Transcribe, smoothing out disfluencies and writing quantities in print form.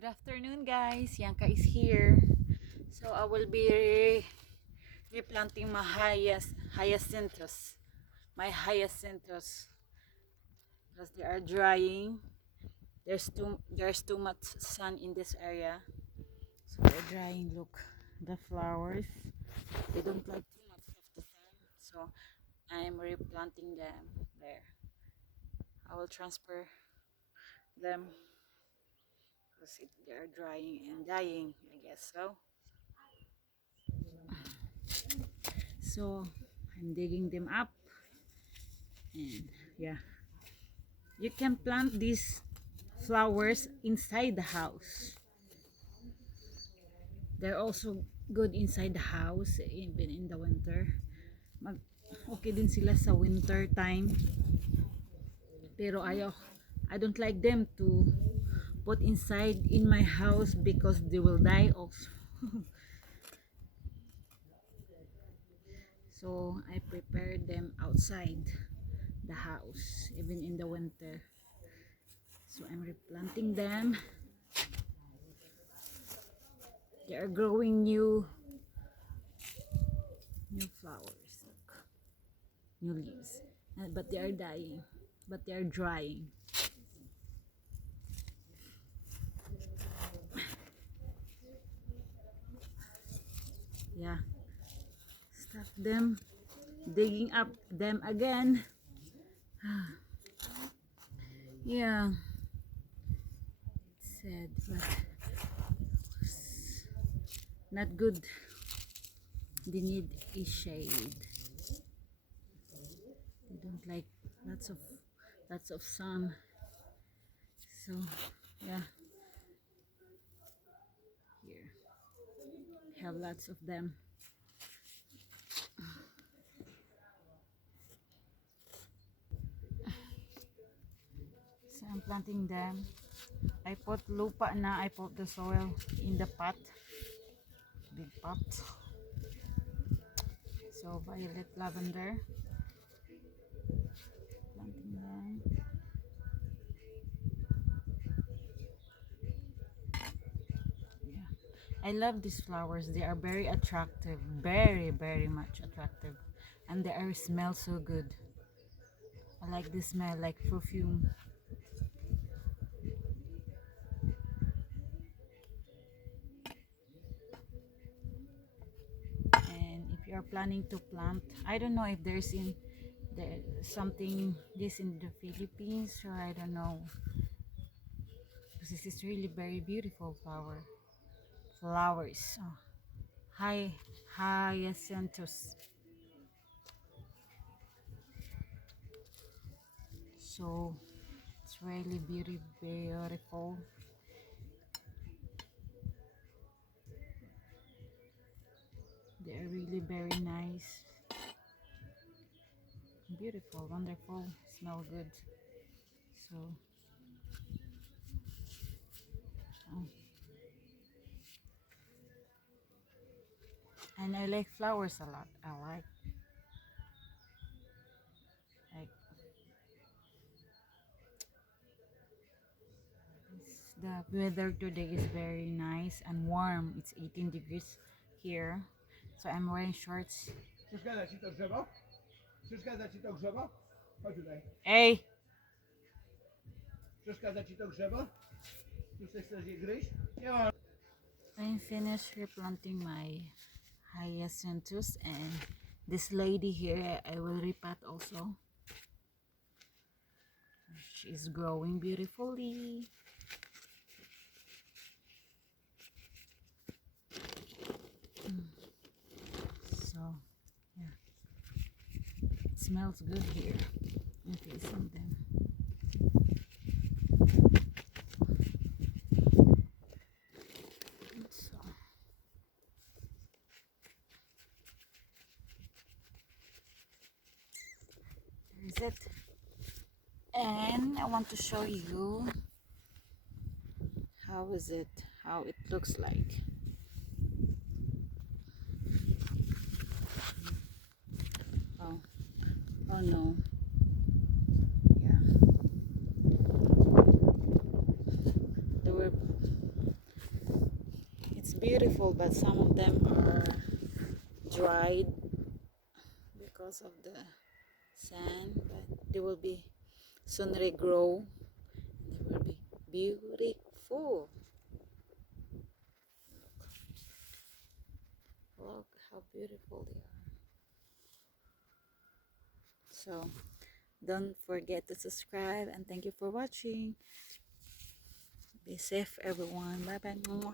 Good afternoon, guys. Yanka is here. So I will be replanting my hyacinthus. My hyacinthus because they are drying. There's too much sun in this area. So they're drying. Look, the flowers. They don't like too much of the sun. So I'm replanting them there. I will transfer them because they are drying and dying, I guess so I'm digging them up, and yeah, you can plant these flowers inside the house. They're also good inside the house even in the winter. Okay din sila sa winter time, pero I don't like them to put inside in my house because they will die also. So I prepared them outside the house even in the winter. So I'm replanting them. They are growing new flowers. Look. New leaves. But they are dying. But they are drying. Yeah. Stop them digging up them again. Yeah. It's sad, but not good. They need a shade. They don't like lots of sun. So yeah, here have lots of them. So I'm planting them. I put lupa na. I put the soil in the pot, big pot. So violet lavender, planting them. Yeah, I love these flowers. They are very attractive, very much attractive, and they are smell so good. I like the smell, like perfume. And if you are planning to plant, I don't know if there's something this in the Philippines, so I don't know, because this is really very beautiful flowers. Oh, hyacinthus. So it's really beautiful. They are really very nice, beautiful, wonderful, smell good. So oh. And I like flowers a lot. I like the weather today is very nice and warm. It's 18 degrees here, so I'm wearing shorts. Przeszkadza ci to drzewo? Przeszkadza ci to drzewo? Chodź tutaj. Hey, Przeszkadza ci to drzewo? Tu chcesz je gryźć? Nie ma. I'm finished replanting my hyacinthus, and this lady here I will repot also. She's growing beautifully. So yeah, it smells good here. I'm facing them. So there's it. And I want to show you how it looks like. Oh no, yeah, they were beautiful, but some of them are dried because of the sand, but they will be soon regrow. They will be beautiful. Look how beautiful they are. So don't forget to subscribe, and thank you for watching. Be safe, everyone. Bye bye.